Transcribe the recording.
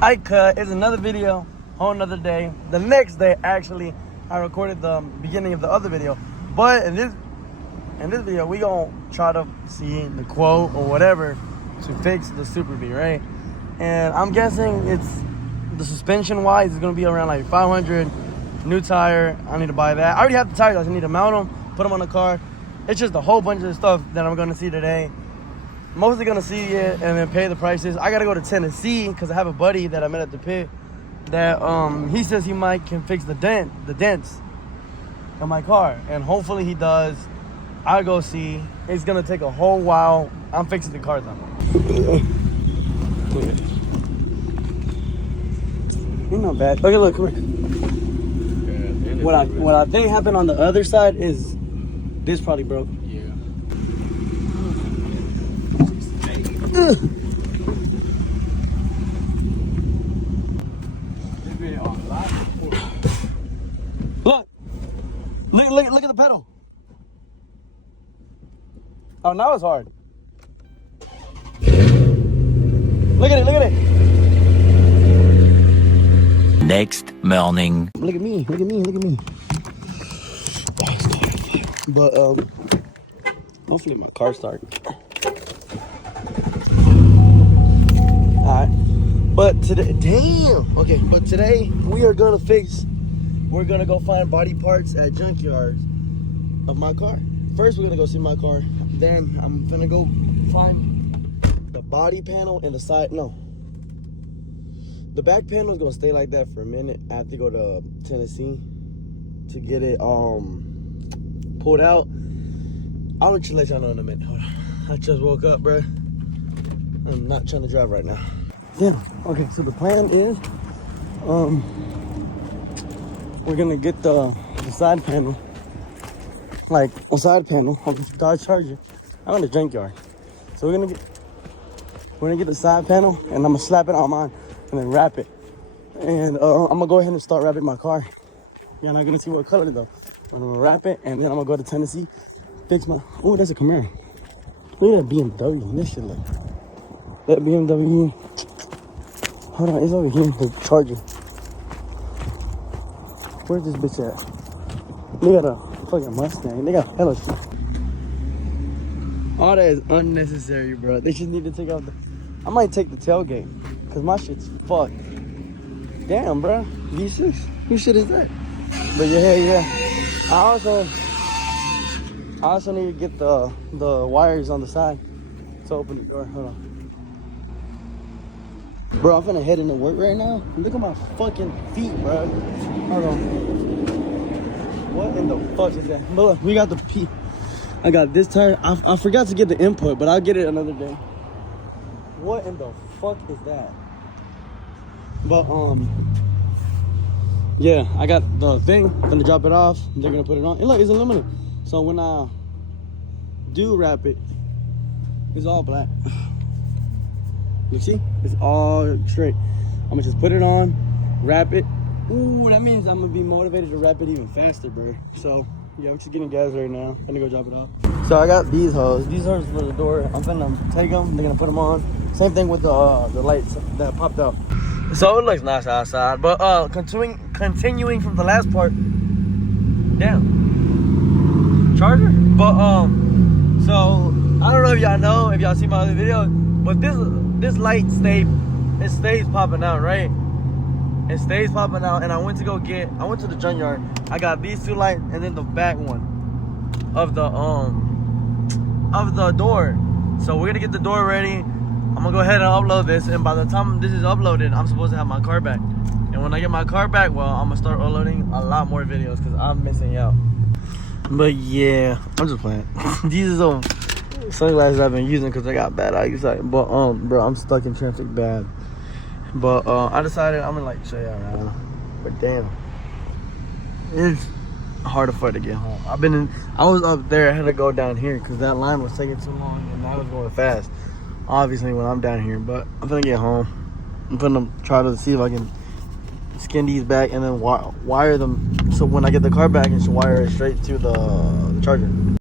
I cut. It's another video, whole another day. The next day, actually, I recorded the beginning of the other video. But in this video, we gonna try to see the quote or whatever to fix the Super B, right? And I'm guessing it's the suspension wise is gonna be around like 500. New tire, I need to buy that. I already have the tires. I just need to mount them, put them on the car. It's just a whole bunch of stuff that I'm gonna see today. Mostly gonna see it and then pay the prices. I gotta go to Tennessee because I have a buddy that I met at the pit that he says he can fix the dents in my car, and hopefully he does. I'll go see. It's gonna take a whole while. I'm fixing the car though. Ain't not bad. Okay, look, come here. What I think happened on the other side is this probably broke. Yeah. Look at the pedal. Oh, now it's hard. Look at it. Next morning. Look at me. But hopefully my car starts. Alright. But today, okay, but today we're gonna go find body parts at junkyards of my car. First we're gonna go see my car, then I'm gonna go find the body panel and the side, no. The back panel is gonna stay like that for a minute. I have to go to Tennessee to get it pulled out. I'll let y'all know in a minute. Hold on. I just woke up, bro. I'm not trying to drive right now. Yeah. Okay. So the plan is, we're gonna get the side panel, like a side panel of the Dodge Charger. I'm in the junkyard, so we're gonna get the side panel, and I'm gonna slap it on mine and then wrap it. And I'm gonna go ahead and start wrapping my car. You're not gonna see what color though. I'm gonna wrap it, and then I'm gonna go to Tennessee, fix my. Oh, that's a Camaro. Look at that BMW. This shit look. That BMW. Hold on, it's over here. The Charger. Where's this bitch at? They got a fucking Mustang. They got hella shit. All that is unnecessary, bro. They just need to take out the. I might take the tailgate, cause my shit's fucked. Damn, bro. V6. Whose shit is that? But yeah. I also need to get the wires on the side to open the door. Hold on. Bro, I'm finna head into work right now. Look at my fucking feet, bro. Hold on. What in the fuck is that? But look, we got the P. I got this tire. I forgot to get the input, but I'll get it another day. What in the fuck is that? But yeah, I got the thing. I'm gonna drop it off. They're gonna put it on. And look, it's aluminum. So when I do wrap it, it's all black. You see? It's all straight. I'm gonna just put it on, wrap it. Ooh, that means I'm gonna be motivated to wrap it even faster, bro. So yeah, I'm just getting gas right now. I'm gonna go drop it off. So I got these hoses. These hoses for the door. I'm gonna take them. They're gonna put them on. Same thing with the lights that popped out. So it looks nice outside. But continuing from the last part. Damn. Charger. But so I don't know if y'all know, if y'all see my other video, but this light stays popping out, right? It stays popping out, and I went to the junkyard. I got these two lights and then the back one of the door. So we're gonna get the door ready. I'm gonna go ahead and upload this, and by the time this is uploaded, I'm supposed to have my car back. And when I get my car back, well, I'm gonna start uploading a lot more videos because I'm missing out. But yeah, I'm just playing. These are some sunglasses I've been using because I got bad eyesight. But bro, I'm stuck in traffic bad. But I decided I'm gonna like show y'all around. But damn, it's hard to get home. I was up there. I had to go down here because that line was taking too long and I was going fast. Obviously when I'm down here, but I'm gonna get home. I'm gonna try to see if I can skin these back and then wire them so when I get the car back, I can wire it straight to the charger.